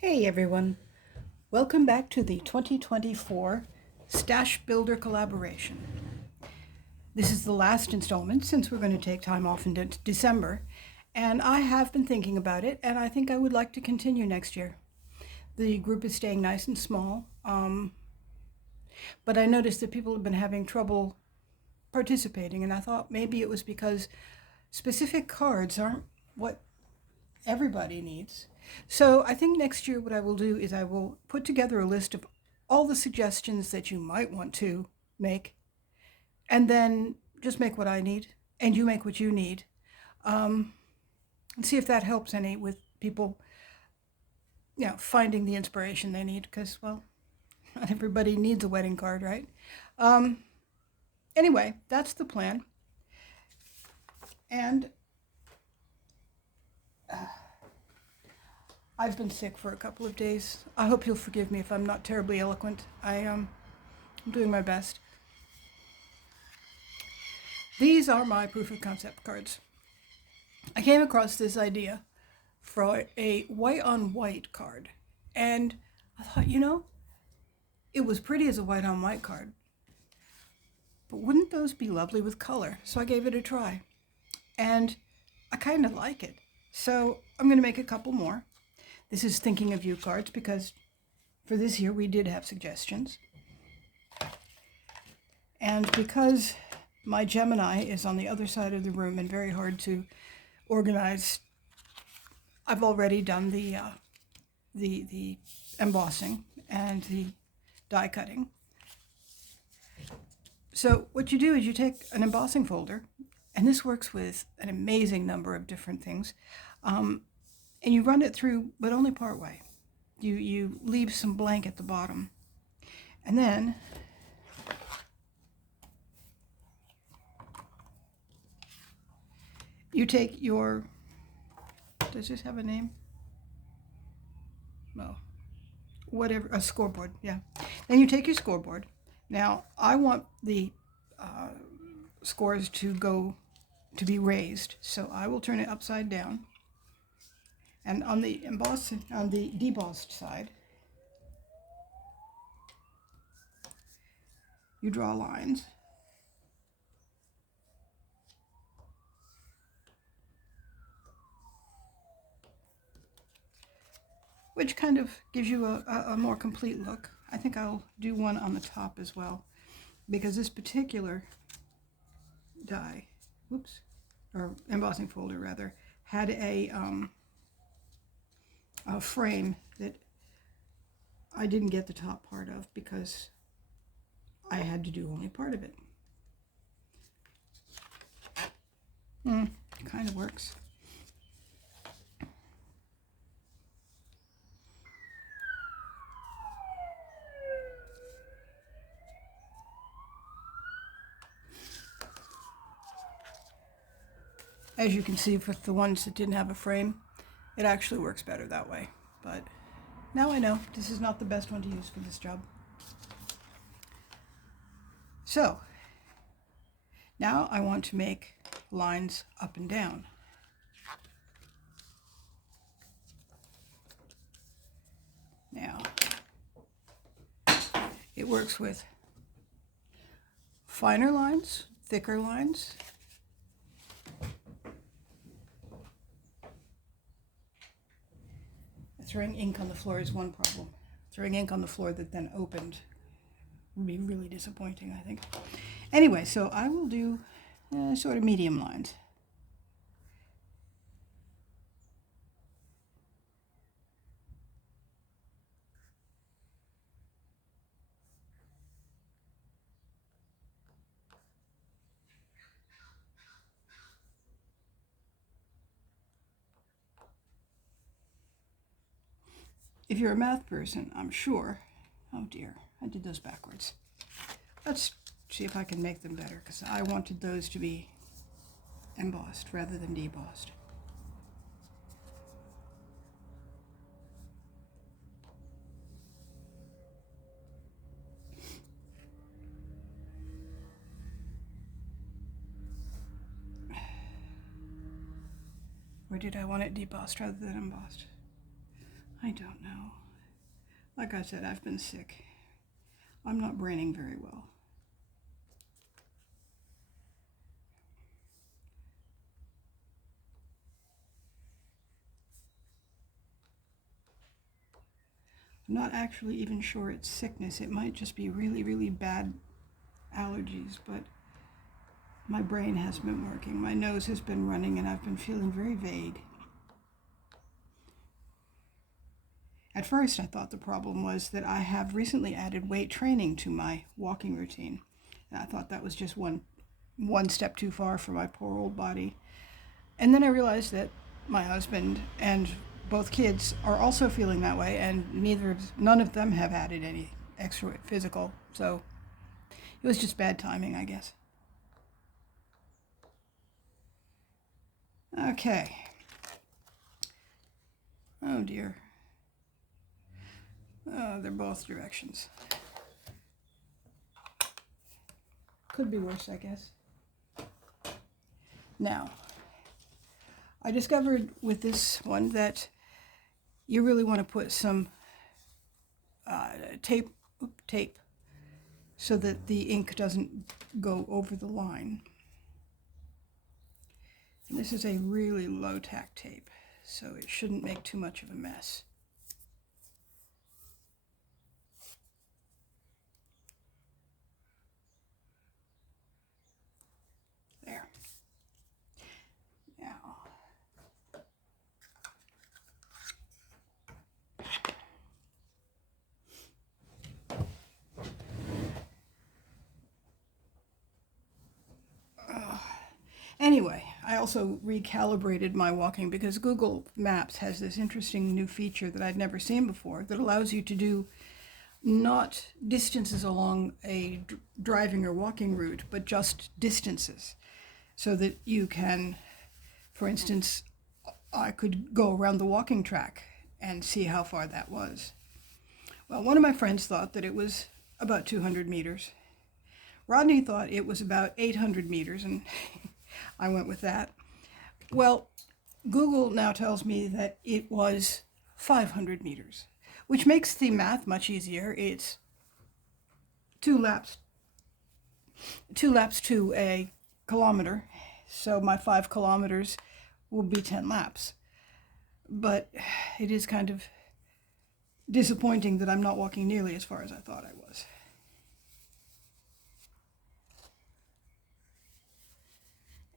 Hey everyone, welcome back to the 2024 Stash Builder collaboration. This is the last installment since we're going to take time off in December, and I have been thinking about it, and I think I would like to continue next year. The group is staying nice and small, but I noticed that people have been having trouble participating, and I thought maybe it was because specific cards aren't what everybody needs. So I think next year what I will do is I will put together a list of all the suggestions that you might want to make, and then just make what I need, and you make what you need, and see if that helps any with people, finding the inspiration they need. Because not everybody needs a wedding card, right? Um, anyway, that's the plan, and I've been sick for a couple of days. I hope you'll forgive me if I'm not terribly eloquent. I'm doing my best. These are my proof of concept cards. I came across this idea for a white on white card, and I thought, it was pretty as a white on white card, but wouldn't those be lovely with color? So I gave it a try, and I kind of like it. So I'm going to make a couple more. This is thinking of you cards because for this year we did have suggestions. And because my Gemini is on the other side of the room and very hard to organize, I've already done the embossing and the die cutting. So what you do is you take an embossing folder, and this works with an amazing number of different things, and you run it through, but only part way. You leave some blank at the bottom, and then you take your, does this have a name? No. Whatever, a scoreboard, yeah. Then you take your scoreboard. Now, I want the scores to be raised, so I will turn it upside down. And on the debossed side, you draw lines. Which kind of gives you a more complete look. I think I'll do one on the top as well, because this particular die, or embossing folder rather, had a frame that I didn't get the top part of because I had to do only part of it. Kind of works. As you can see, with the ones that didn't have a frame, it actually works better that way. But now I know this is not the best one to use for this job. So now I want to make lines up and down. Now, it works with finer lines, thicker lines. Throwing ink on the floor is one problem. Throwing ink on the floor that then opened would be really disappointing, I think. Anyway, so I will do sort of medium lines. If you're a math person, I'm sure. Oh dear, I did those backwards. Let's see if I can make them better, because I wanted those to be embossed rather than debossed. Or did I want it debossed rather than embossed? I don't know. Like I said, I've been sick. I'm not braining very well. I'm not actually even sure it's sickness. It might just be really, really bad allergies, but my brain has been working. My nose has been running, and I've been feeling very vague. At first, I thought the problem was that I have recently added weight training to my walking routine. And I thought that was just one step too far for my poor old body. And then I realized that my husband and both kids are also feeling that way, and none of them have added any extra physical. So it was just bad timing, I guess. Okay. Oh dear. Oh, they're both directions. Could be worse, I guess. Now, I discovered with this one that you really want to put some tape so that the ink doesn't go over the line. And this is a really low tack tape, so it shouldn't make too much of a mess. There. Now, anyway, I also recalibrated my walking because Google Maps has this interesting new feature that I'd never seen before that allows you to do not distances along a driving or walking route, but just distances. So that you can, for instance, I could go around the walking track and see how far that was. Well, one of my friends thought that it was about 200 meters. Rodney thought it was about 800 meters, and I went with that. Well, Google now tells me that it was 500 meters, which makes the math much easier. It's two laps to a kilometer, so my 5 kilometers will be 10 laps. But it is kind of disappointing that I'm not walking nearly as far as I thought I was.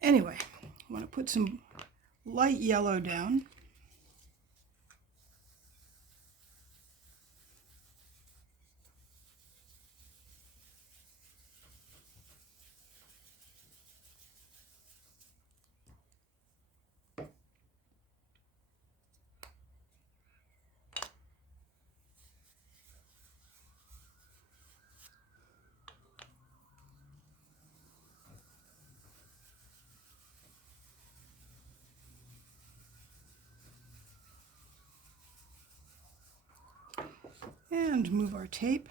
Anyway, I want to put some light yellow down. And move our tape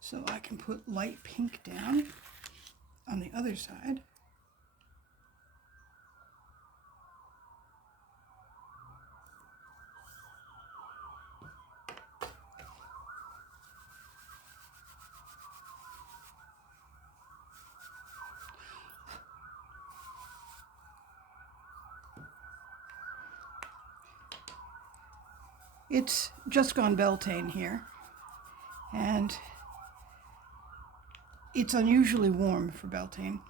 so I can put light pink down on the other side. It's just gone Beltane here, and it's unusually warm for Beltane.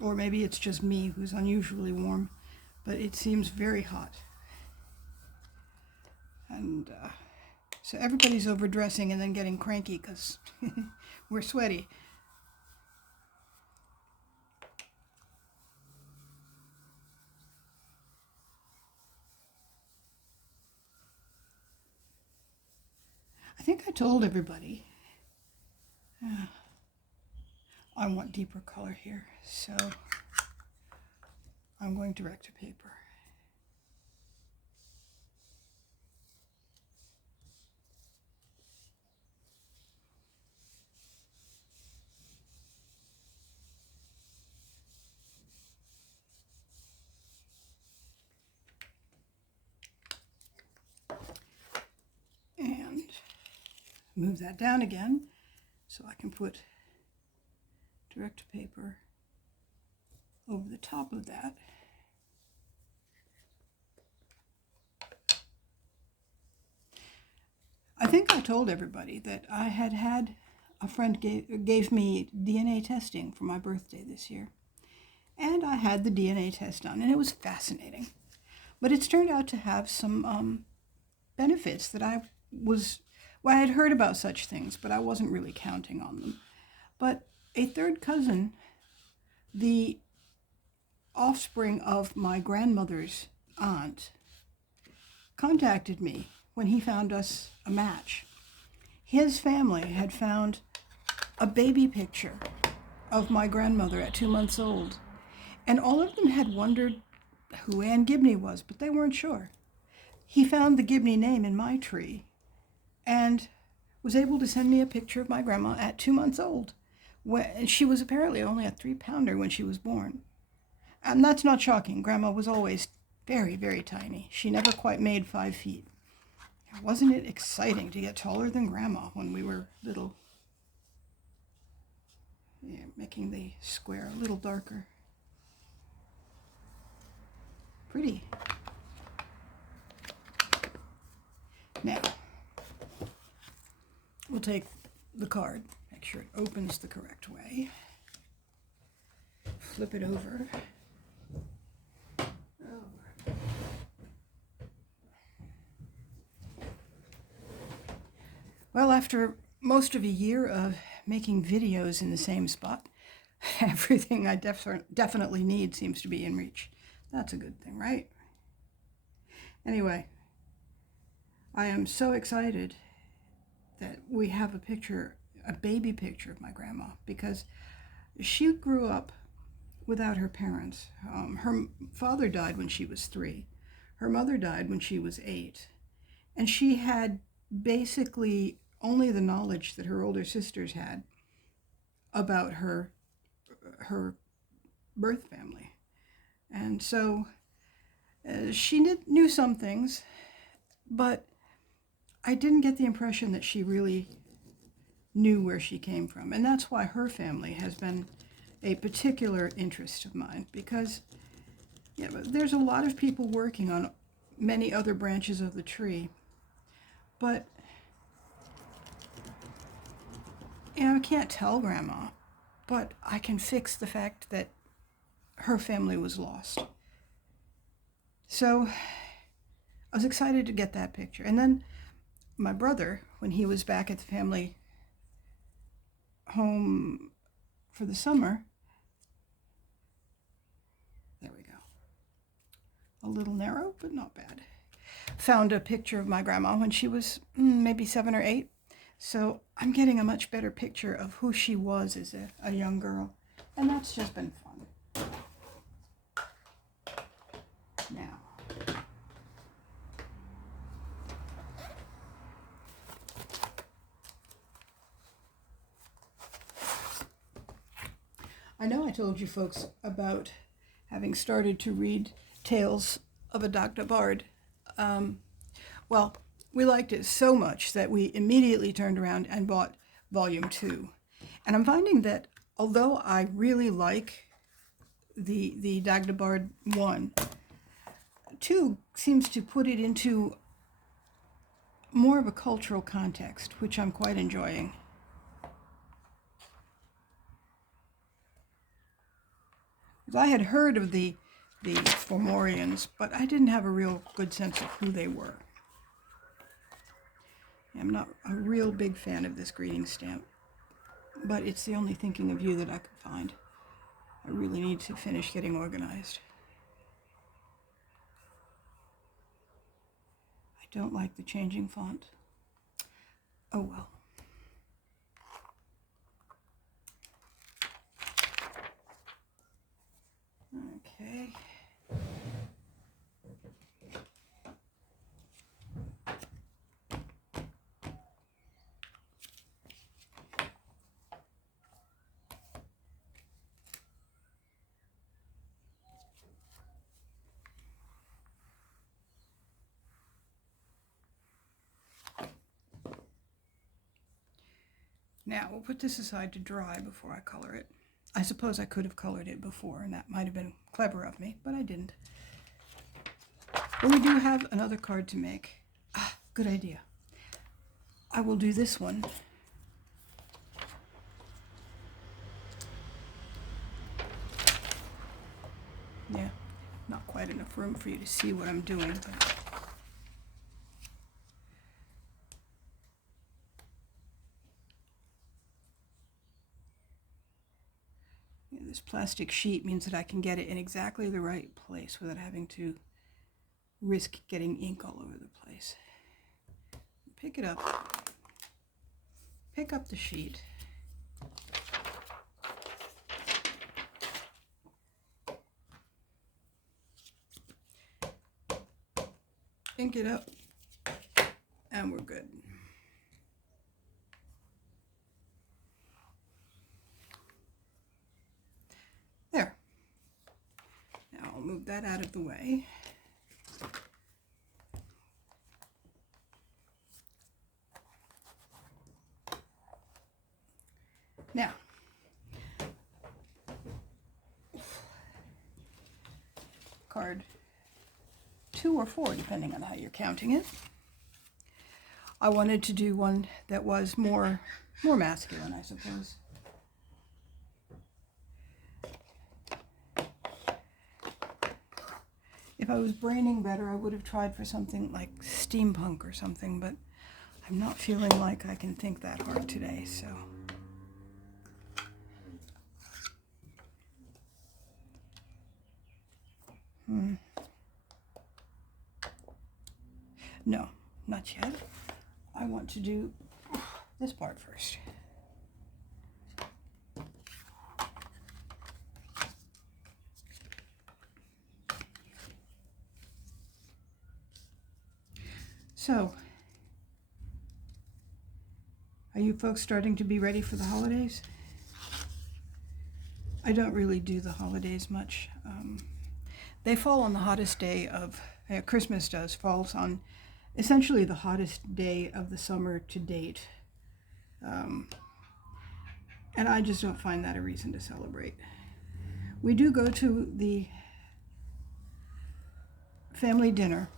Or maybe it's just me who's unusually warm, but it seems very hot. And so everybody's overdressing and then getting cranky because we're sweaty. I think I told everybody I want deeper color here, so I'm going direct to paper. move that down again so I can put direct paper over the top of that. I think I told everybody that I had a friend gave me DNA testing for my birthday this year. And I had the DNA test done, and it was fascinating. But it's turned out to have some benefits that I had heard about such things, but I wasn't really counting on them. But a third cousin, the offspring of my grandmother's aunt, contacted me when he found us a match. His family had found a baby picture of my grandmother at 2 months old, and all of them had wondered who Ann Gibney was, but they weren't sure. He found the Gibney name in my tree and was able to send me a picture of my grandma at 2 months old. And she was apparently only a 3-pounder when she was born. And that's not shocking. Grandma was always very, very tiny. She never quite made 5 feet. Wasn't it exciting to get taller than Grandma when we were little? Yeah, making the square a little darker. Pretty. Now, we'll take the card, make sure it opens the correct way. Flip it over. Well, after most of a year of making videos in the same spot, everything I definitely need seems to be in reach. That's a good thing, right? Anyway, I am so excited that we have a baby picture of my grandma, because she grew up without her parents. Her father died when she was 3. Her mother died when she was 8. And she had basically only the knowledge that her older sisters had about her birth family. And so she knew some things, but I didn't get the impression that she really knew where she came from. And that's why her family has been a particular interest of mine, because there's a lot of people working on many other branches of the tree, but I can't tell Grandma, but I can fix the fact that her family was lost. So I was excited to get that picture. And then my brother, when he was back at the family home for the summer, there we go, a little narrow, but not bad, found a picture of my grandma when she was maybe 7 or 8. So I'm getting a much better picture of who she was as a young girl. And that's just been fun. Now, I know I told you folks about having started to read Tales of a Dr. Bard. Well, we liked it so much that we immediately turned around and bought Volume 2. And I'm finding that although I really like the Dagda 1, 2 seems to put it into more of a cultural context, which I'm quite enjoying. I had heard of the Fomorians, but I didn't have a real good sense of who they were. I'm not a real big fan of this greeting stamp, but it's the only thinking of you that I could find. I really need to finish getting organized. I don't like the changing font. Oh well. Okay. Now we'll put this aside to dry before I color it. I suppose I could have colored it before, and that might have been clever of me, but I didn't. But we do have another card to make. Ah, good idea. I will do this one. Yeah, not quite enough room for you to see what I'm doing. But this plastic sheet means that I can get it in exactly the right place without having to risk getting ink all over the place. Pick it up. Pick up the sheet. Ink it up, and we're good. There. Now I'll move that out of the way. Now, card 2 or 4, depending on how you're counting it. I wanted to do one that was more masculine, I suppose. If I was braining better, I would have tried for something like steampunk or something, but I'm not feeling like I can think that hard today, so. No, not yet. I want to do this part first. So, are you folks starting to be ready for the holidays? I don't really do the holidays much. They fall on the hottest day of, Christmas falls on essentially the hottest day of the summer to date. And I just don't find that a reason to celebrate. We do go to the family dinner,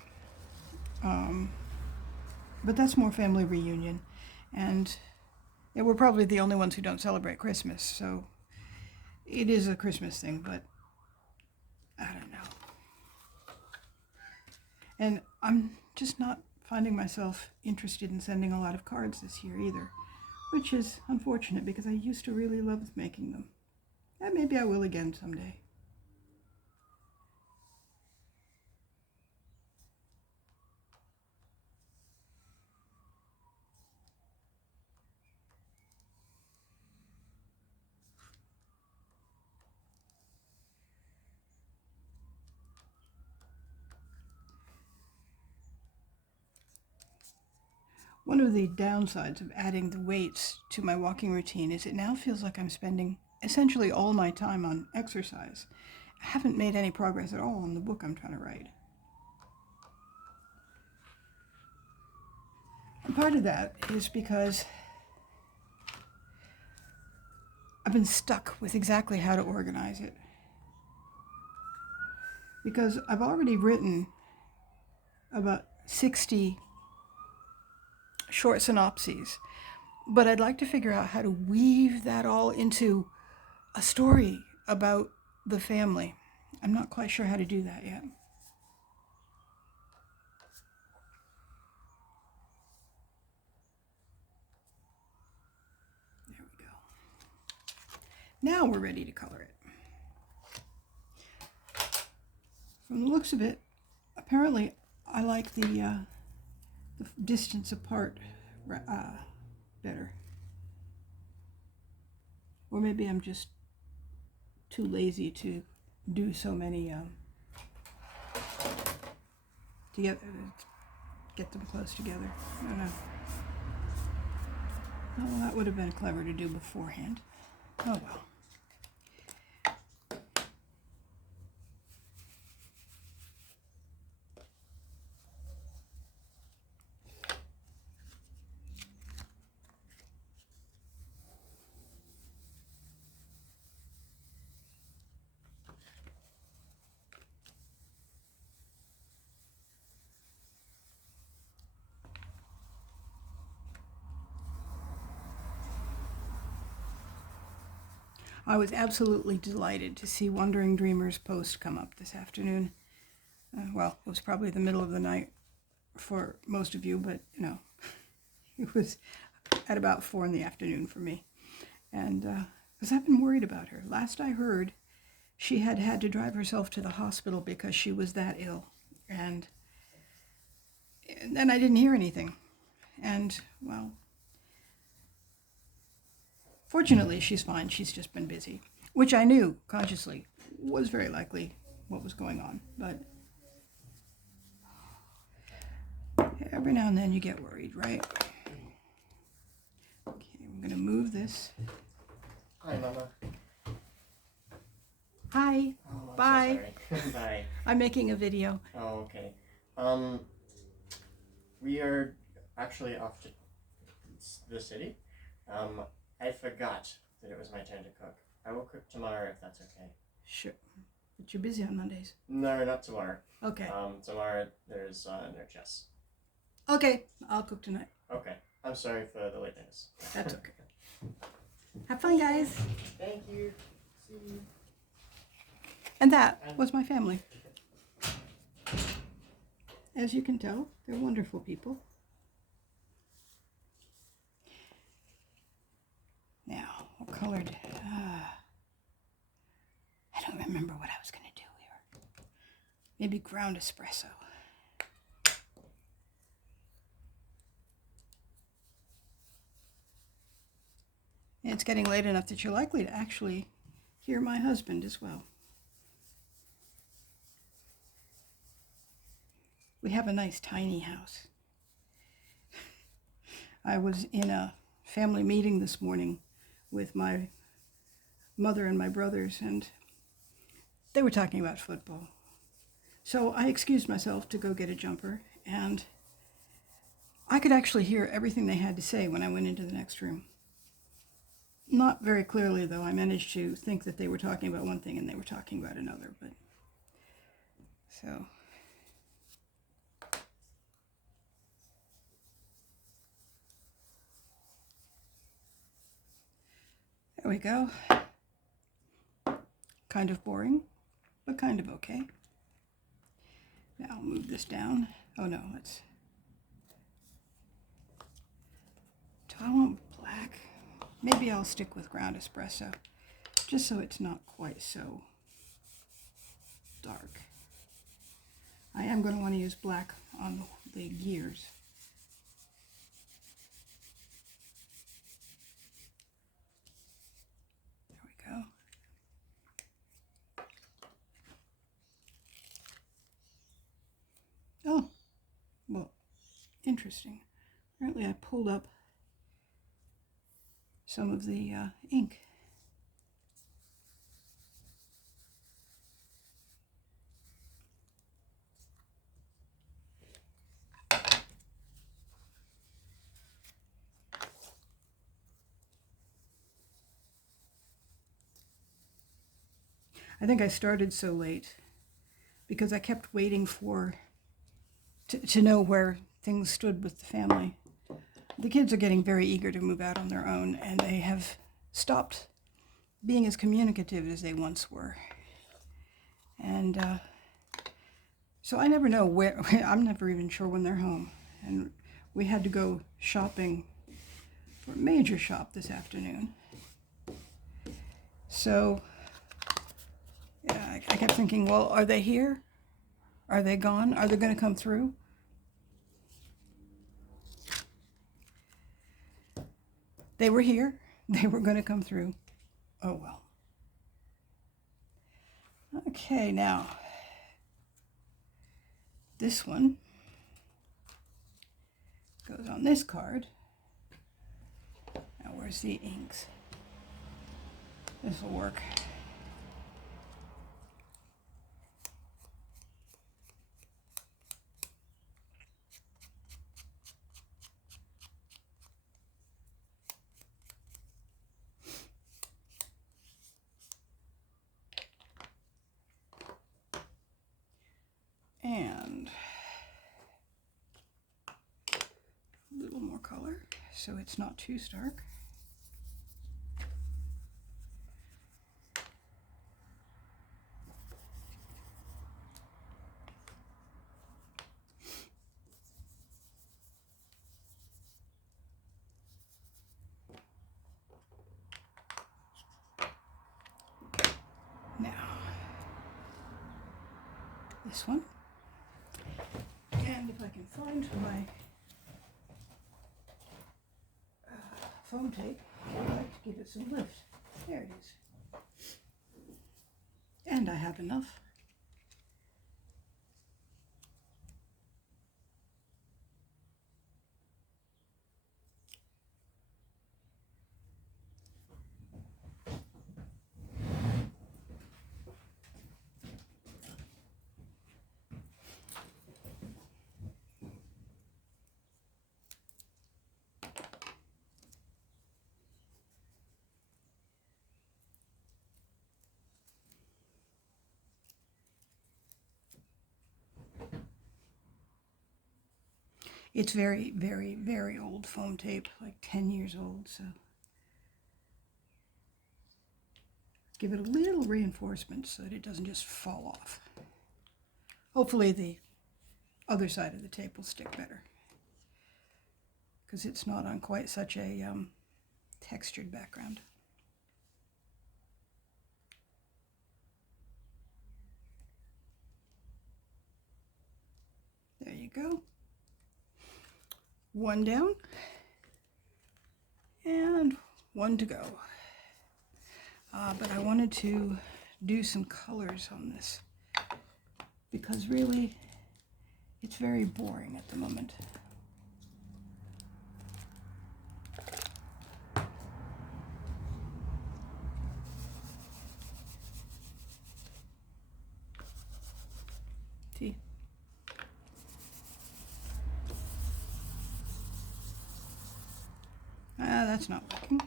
but that's more family reunion. And we're probably the only ones who don't celebrate Christmas, so it is a Christmas thing, but I don't know. And I'm just not finding myself interested in sending a lot of cards this year either, which is unfortunate because I used to really love making them. And maybe I will again someday. One of the downsides of adding the weights to my walking routine is it now feels like I'm spending essentially all my time on exercise. I haven't made any progress at all on the book I'm trying to write. And part of that is because I've been stuck with exactly how to organize it. Because I've already written about 60 short synopses, but I'd like to figure out how to weave that all into a story about the family. I'm not quite sure how to do that yet. There we go. Now we're ready to color it. From the looks of it, apparently I like the distance apart better. Or maybe I'm just too lazy to do so many together, get them close together. I don't know. Well, that would have been clever to do beforehand. Oh well. I was absolutely delighted to see Wandering Dreamer's post come up this afternoon. Well, it was probably the middle of the night for most of you, but it was at about 4 in the afternoon for me. And because I've been worried about her. Last I heard, she had to drive herself to the hospital because she was that ill. And then I didn't hear anything. And, well, fortunately, she's fine. She's just been busy, which I knew consciously was very likely what was going on. But every now and then you get worried, right? Okay, I'm going to move this. Hi, Mama. Hi. Oh, Bye. So sorry. Bye. I'm making a video. Oh, okay. We are actually off to the city. I forgot that it was my turn to cook. I will cook tomorrow if that's okay. Sure. But you're busy on Mondays. No, not tomorrow. Okay. Tomorrow there's no chess. Okay, I'll cook tonight. Okay. I'm sorry for the lateness. That's okay. Have fun, guys. Thank you. See you. And that was my family. As you can tell, they're wonderful people. Now, what color did... I don't remember what I was going to do here. Maybe ground espresso. And it's getting late enough that you're likely to actually hear my husband as well. We have a nice tiny house. I was in a family meeting this morning with my mother and my brothers, and they were talking about football. So I excused myself to go get a jumper, and I could actually hear everything they had to say when I went into the next room. Not very clearly, though. I managed to think that they were talking about one thing and they were talking about another, but so... There we go. Kind of boring, but kind of okay. Now I'll move this down. Oh no, let's... Do I want black? Maybe I'll stick with ground espresso, just so it's not quite so dark. I am going to want to use black on the gears. Go. Oh, well, interesting. Apparently I pulled up some of the ink. I think I started so late because I kept waiting to know where things stood with the family. The kids are getting very eager to move out on their own, and they have stopped being as communicative as they once were. And so I never know where, I'm never even sure when they're home. And we had to go shopping for a major shop this afternoon. So yeah, I kept thinking, well, are they here? Are they gone? Are they going to come through? They were here. They were going to come through. Oh, well. Okay, now, this one goes on this card. Now, where's the inks? This will work. And a little more color so it's not too stark. this one. And if I can find my foam tape, I'd like to give it some lift. There it is. And I have enough. It's very, very, very old foam tape, like 10 years old, so give it a little reinforcement so that it doesn't just fall off. Hopefully the other side of the tape will stick better, because it's not on quite such a textured background. There you go. One down and one to go. But I wanted to do some colors on this because really it's very boring at the moment. See? That's not working.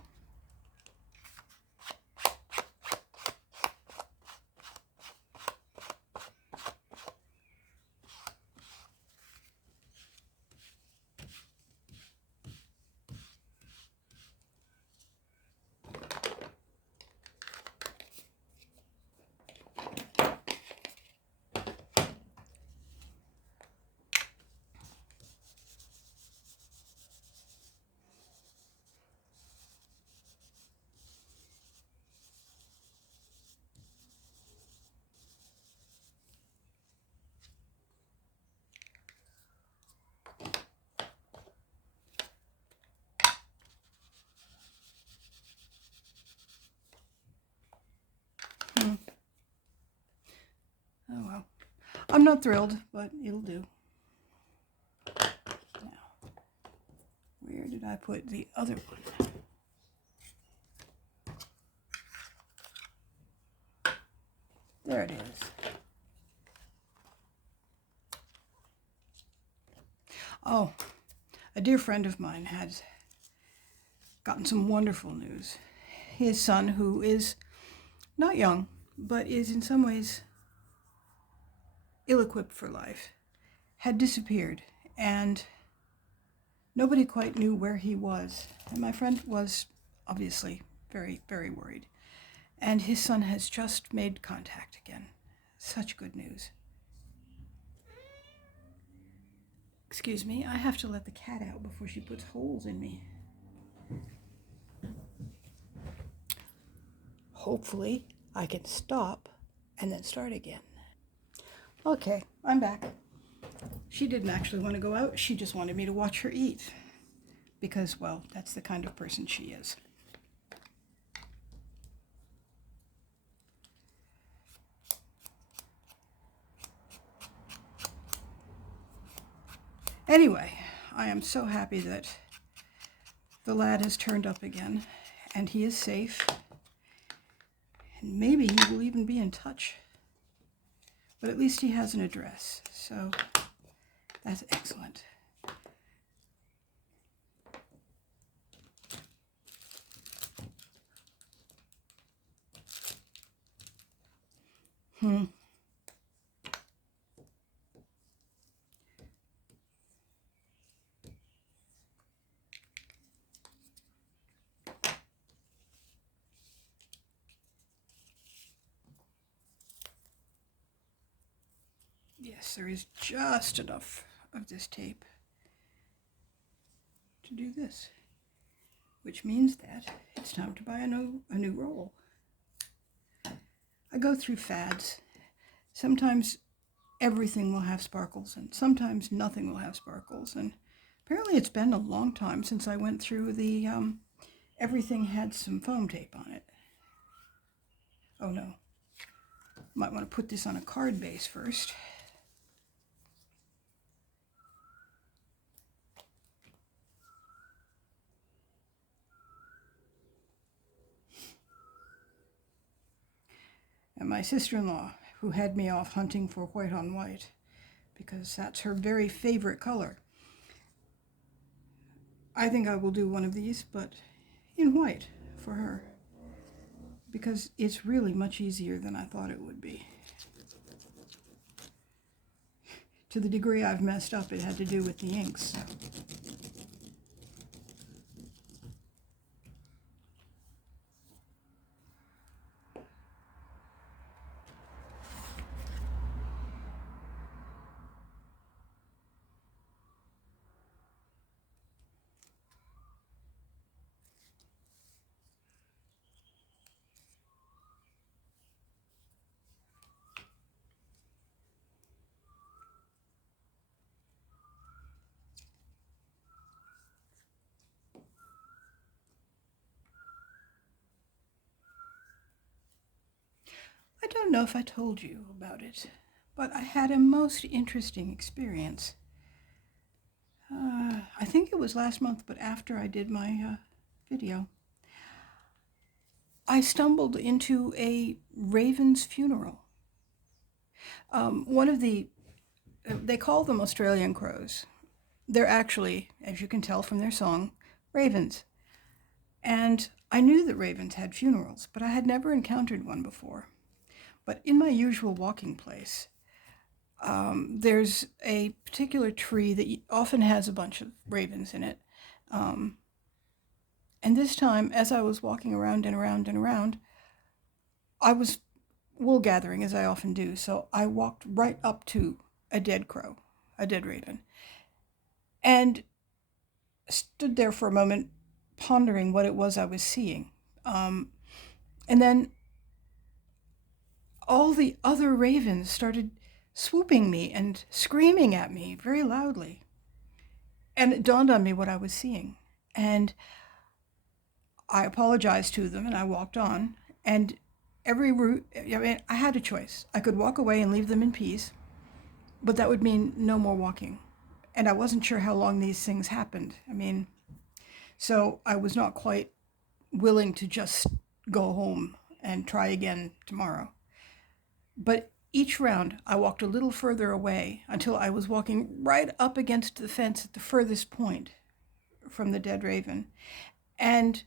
Oh well. I'm not thrilled, but it'll do. Now, where did I put the other one? There it is. Oh, a dear friend of mine has gotten some wonderful news. His son, who is not young, but is in some ways ill-equipped for life, had disappeared, and nobody quite knew where he was. And my friend was obviously very, very worried. And his son has just made contact again. Such good news. Excuse me, I have to let the cat out before she puts holes in me. Hopefully, I can stop and then start again. Okay, I'm back. She didn't actually want to go out. She just wanted me to watch her eat. Because, well, that's the kind of person she is. Anyway, I am so happy that the lad has turned up again, and he is safe. And maybe he will even be in touch. But at least he has an address, so that's excellent. Yes, there is just enough of this tape to do this, which means that it's time to buy a new roll. I go through fads. Sometimes everything will have sparkles, and sometimes nothing will have sparkles. And apparently it's been a long time since I went through the everything had some foam tape on it. Oh no. Might want to put this on a card base first. And my sister-in-law, who had me off hunting for white on white, because that's her very favorite color. I think I will do one of these, but in white for her, because it's really much easier than I thought it would be. To the degree I've messed up, it had to do with the inks. So. I don't know if I told you about it, but I had a most interesting experience. I think it was last month, but after I did my video. I stumbled into a raven's funeral. One of they call them Australian crows. They're actually, as you can tell from their song, ravens. And I knew that ravens had funerals, but I had never encountered one before. But in my usual walking place, there's a particular tree that often has a bunch of ravens in it. And this time, as I was walking around and around and around, I was wool gathering, as I often do. So I walked right up to a dead crow, a dead raven, and stood there for a moment pondering what it was I was seeing. And then all the other ravens started swooping me and screaming at me very loudly. And it dawned on me what I was seeing. And I apologized to them and I walked on. And I had a choice. I could walk away and leave them in peace, but that would mean no more walking. And I wasn't sure how long these things happened. So I was not quite willing to just go home and try again tomorrow. But each round, I walked a little further away until I was walking right up against the fence at the furthest point from the dead raven. And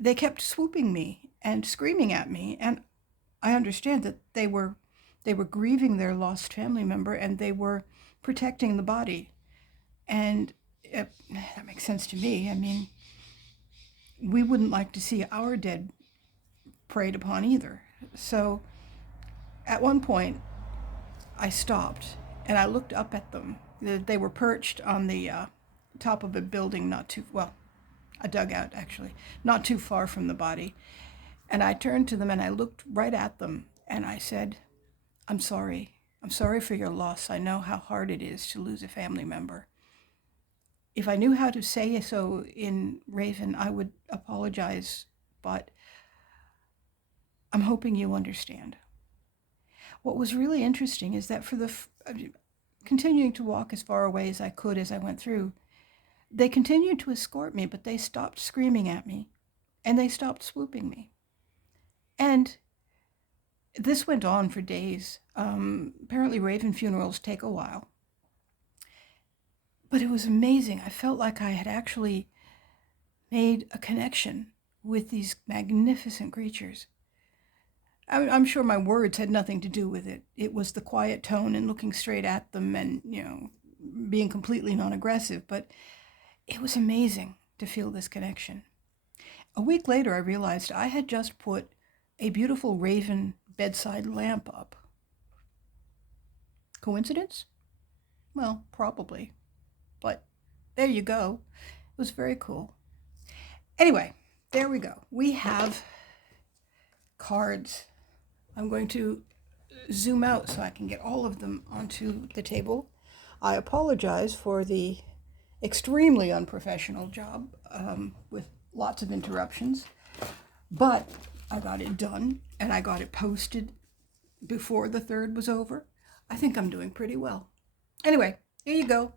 they kept swooping me and screaming at me. And I understand that they were grieving their lost family member and they were protecting the body. And that makes sense to me. We wouldn't like to see our dead preyed upon either. So at one point, I stopped and I looked up at them. They were perched on the top of a building a dugout actually, not too far from the body. And I turned to them and I looked right at them and I said, I'm sorry. I'm sorry for your loss. I know how hard it is to lose a family member. If I knew how to say so in Raven, I would apologize, but I'm hoping you understand. What was really interesting is that continuing to walk as far away as I could as I went through, they continued to escort me, but they stopped screaming at me and they stopped swooping me. And this went on for days. Apparently raven funerals take a while. But it was amazing. I felt like I had actually made a connection with these magnificent creatures. I'm sure my words had nothing to do with it. It was the quiet tone and looking straight at them and, being completely non-aggressive. But it was amazing to feel this connection. A week later, I realized I had just put a beautiful raven bedside lamp up. Coincidence? Well, probably. But there you go. It was very cool. Anyway, there we go. We have cards. I'm going to zoom out so I can get all of them onto the table. I apologize for the extremely unprofessional job with lots of interruptions, but I got it done and I got it posted before the 3rd was over. I think I'm doing pretty well. Anyway, here you go.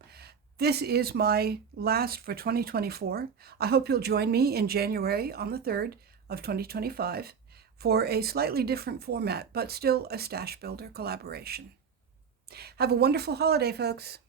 This is my last for 2024. I hope you'll join me in January on the 3rd of 2025 for a slightly different format, but still a Stash Builder collaboration. Have a wonderful holiday, folks.